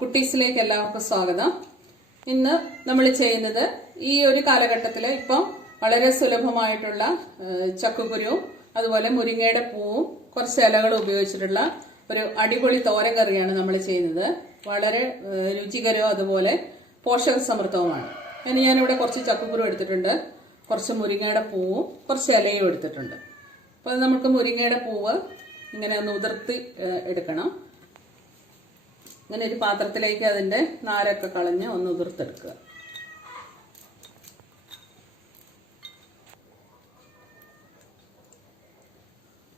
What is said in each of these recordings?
കുട്ടീസിലേക്ക് എല്ലാവർക്കും സ്വാഗതം. ഇന്ന് നമ്മൾ ചെയ്യുന്നത് ഈ ഒരു കാലഘട്ടത്തിൽ ഇപ്പം വളരെ സുലഭമായിട്ടുള്ള ചക്കക്കുരുവും അതുപോലെ മുരിങ്ങയുടെ പൂവും കുറച്ച് ഇലകളും ഉപയോഗിച്ചിട്ടുള്ള ഒരു അടിപൊളി തോരൻ കറിയാണ് നമ്മൾ ചെയ്യുന്നത്. വളരെ രുചികരവും അതുപോലെ പോഷക സമൃദ്ധവുമാണ്. അതിന് ഞാനിവിടെ കുറച്ച് ചക്കക്കുരു എടുത്തിട്ടുണ്ട്, കുറച്ച് മുരിങ്ങയുടെ പൂവും കുറച്ച് ഇലയും എടുത്തിട്ടുണ്ട്. അപ്പോൾ നമുക്ക് മുരിങ്ങയുടെ പൂവ് ഇങ്ങനെ ഒന്ന് ഉതിർത്തി എടുക്കണം. ഇങ്ങനെ ഒരു പാത്രത്തിലേക്ക് അതിൻ്റെ നാരൊക്കെ കളഞ്ഞ് ഒന്ന് ഉതിർത്തെടുക്കുക.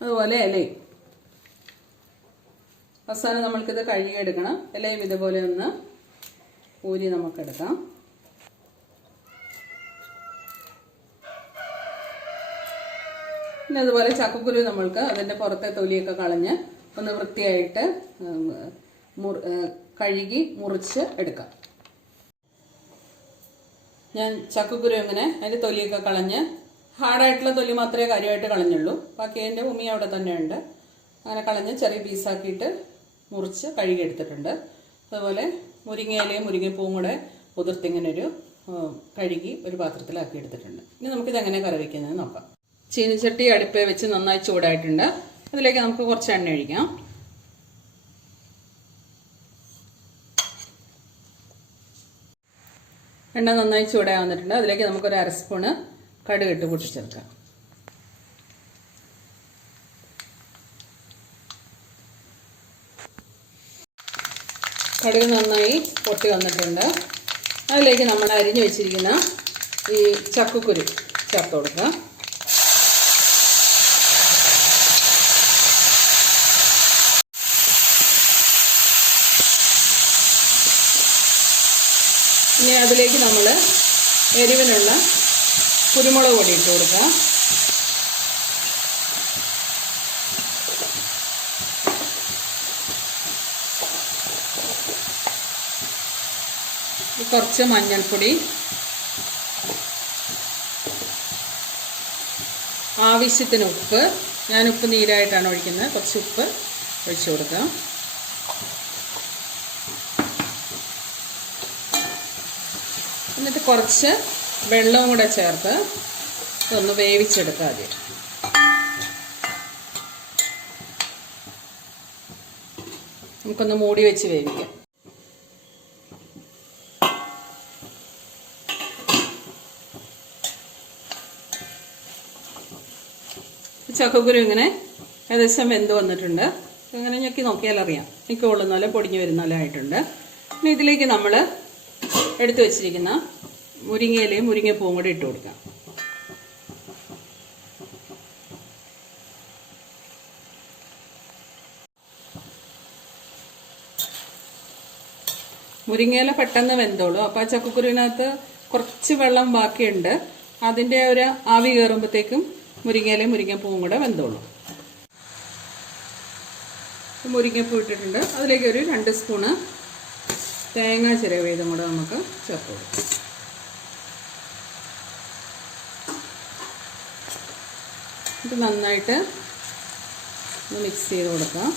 അതുപോലെ ഇലയും അവസാനം നമ്മൾക്കിത് കഴുകിയെടുക്കണം. ഇലയും ഇതുപോലെ ഒന്ന് ഊരി നമുക്കെടുക്കാം. പിന്നെ അതുപോലെ ചക്കക്കുരു നമ്മൾക്ക് അതിൻ്റെ പുറത്തെ തൊലിയൊക്കെ കളഞ്ഞ് ഒന്ന് വൃത്തിയായിട്ട് കഴുകി മുറിച്ച് എടുക്കാം. ഞാൻ ചക്കക്കുരു ഇങ്ങനെ അതിൻ്റെ തൊലിയൊക്കെ കളഞ്ഞ് ഹാർഡായിട്ടുള്ള തൊലി മാത്രമേ കാര്യമായിട്ട് കളഞ്ഞുള്ളൂ. ബാക്കി അതിൻ്റെ ഉമി അവിടെ തന്നെ ഉണ്ട്. അങ്ങനെ കളഞ്ഞ് ചെറിയ പീസാക്കിയിട്ട് മുറിച്ച് കഴുകിയെടുത്തിട്ടുണ്ട്. അതുപോലെ മുരിങ്ങയിലയും മുരിങ്ങപ്പൂവും കൂടെ ഉതിർത്തിങ്ങനെ ഒരു കഴുകി ഒരു പാത്രത്തിലാക്കി എടുത്തിട്ടുണ്ട്. ഇനി നമുക്കിതെങ്ങനെ കറി വയ്ക്കുന്നത് നോക്കാം. ചീനിച്ചട്ടി അടുപ്പേ വെച്ച് നന്നായി ചൂടായിട്ടുണ്ട്. അതിലേക്ക് നമുക്ക് കുറച്ച് എണ്ണ ഒഴിക്കാം. എണ്ണ നന്നായി ചൂടായി വന്നിട്ടുണ്ട്. അതിലേക്ക് നമുക്കൊരു 1/2 സ്പൂണ് കടുകിട്ട് പൊട്ടിച്ചെടുക്കാം. കടുക് നന്നായി പൊട്ടി വന്നിട്ടുണ്ട്. അതിലേക്ക് നമ്മൾ അരിഞ്ഞു വെച്ചിരിക്കുന്ന ഈ ചക്കക്കുരു ചേർത്ത് കൊടുക്കുക. ഇനി അതിലേക്ക് നമ്മൾ എരിവിനുള്ള കുരുമുളക് പൊടി ഇട്ട് കൊടുക്കുക. കുറച്ച് മഞ്ഞൾപ്പൊടി, ആവശ്യത്തിന് ഉപ്പ്. ഞാൻ ഉപ്പ് നീരായിട്ടാണ് ഒഴിക്കുന്നത്. കുറച്ച് ഉപ്പ് ഒഴിച്ചു കൊടുക്കുക. എന്നിട്ട് കുറച്ച് വെള്ളവും കൂടെ ചേർത്ത് ഒന്ന് വേവിച്ചെടുക്കുക. ആദ്യം നമുക്കൊന്ന് മൂടി വെച്ച് വേവിക്കാം. ചക്കക്കുരു ഇങ്ങനെ ഏകദേശം വെന്ത് വന്നിട്ടുണ്ട്. ഇങ്ങനെ ഞെക്കി നോക്കിയാൽ അറിയാം. ഞെക്കി കൊള്ളുന്ന പൊടിഞ്ഞു വരുന്ന ആയിട്ടുണ്ട്. ഇനി ഇതിലേക്ക് നമ്മൾ എടുത്തു വെച്ചിരിക്കുന്ന മുരിങ്ങയിലയും മുരിങ്ങപ്പൂവും കൂടി ഇട്ട് കൊടുക്കാം. മുരിങ്ങയില പെട്ടെന്ന് വെന്തോളൂ. അപ്പോൾ ആ ചക്കക്കുരുവിനകത്ത് കുറച്ച് വെള്ളം ബാക്കിയുണ്ട്. അതിൻ്റെ ഒരു ആവി കയറുമ്പോഴത്തേക്കും മുരിങ്ങയിലയും മുരിങ്ങപ്പൂവും കൂടെ വെന്തോളൂ. മുരിങ്ങപ്പൂ ഇട്ടിട്ടുണ്ട്. അതിലേക്ക് ഒരു 2 സ്പൂണ് തേങ്ങ ചിരവിയതും കൂടെ നമുക്ക് ചേർത്ത് കൊടുക്കാം. ഇത് നന്നായിട്ട് മിക്സ് ചെയ്ത് കൊടുക്കാം.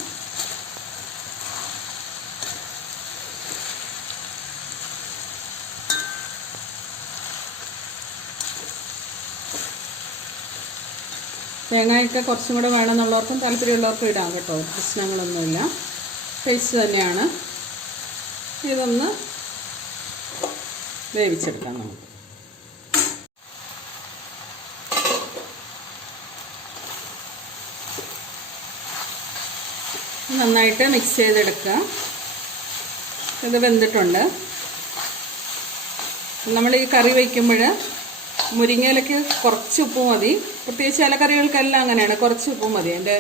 തേങ്ങയൊക്കെ കുറച്ചും കൂടെ വേണമെന്നുള്ളവർക്കും താല്പര്യമുള്ളവർക്കും ഇടാം കേട്ടോ. പ്രശ്നങ്ങളൊന്നുമില്ല. ടേസ്റ്റ് തന്നെയാണ്. ഇതൊന്ന് വേവിച്ചെടുക്കാം നമുക്ക്. നന്നായിട്ട് മിക്സ് ചെയ്തെടുക്കുക. ഇത് വെന്തിട്ടുണ്ട്. നമ്മൾ ഈ കറി വയ്ക്കുമ്പോൾ മുരിങ്ങയിലയ്ക്ക് കുറച്ച് ഉപ്പ് മതി. പ്രത്യേകിച്ച് ചില കറികൾക്കെല്ലാം അങ്ങനെയാണ്, കുറച്ച് ഉപ്പ് മതി. അതിൻ്റെ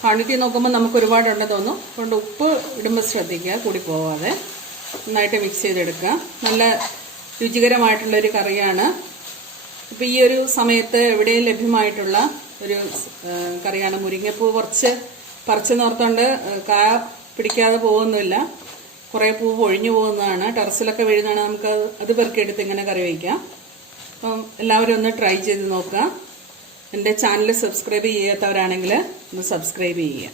ക്വാണ്ടിറ്റി നോക്കുമ്പോൾ നമുക്ക് ഒരുപാടുണ്ടെന്ന് തോന്നും. അതുകൊണ്ട് ഉപ്പ് ഇടുമ്പോൾ ശ്രദ്ധിക്കുക, കൂടി പോവാതെ. നന്നായിട്ട് മിക്സ് ചെയ്തെടുക്കുക. നല്ല രുചികരമായിട്ടുള്ളൊരു കറിയാണ്. ഇപ്പോൾ ഈ ഒരു സമയത്ത് എവിടെയും ലഭ്യമായിട്ടുള്ള ഒരു കറിയാണ്. മുരിങ്ങപ്പൂ കുറച്ച് പറിച്ച് നിർത്തോണ്ട് കായ പിടിക്കാതെ പോകുന്നില്ല. കുറേ പൂവ് ഒഴിഞ്ഞു പോകുന്നതാണ്. ടെറസിലൊക്കെ വീഴുന്നതാണ്. നമുക്ക് അത് പെറുക്കിയെടുത്ത് ഇങ്ങനെ കറി വയ്ക്കാം. അപ്പം എല്ലാവരും ഒന്ന് ട്രൈ ചെയ്ത് നോക്കുക. എൻ്റെ ചാനൽ സബ്സ്ക്രൈബ് ചെയ്യാത്തവരാണെങ്കിൽ ഒന്ന് സബ്സ്ക്രൈബ് ചെയ്യുക.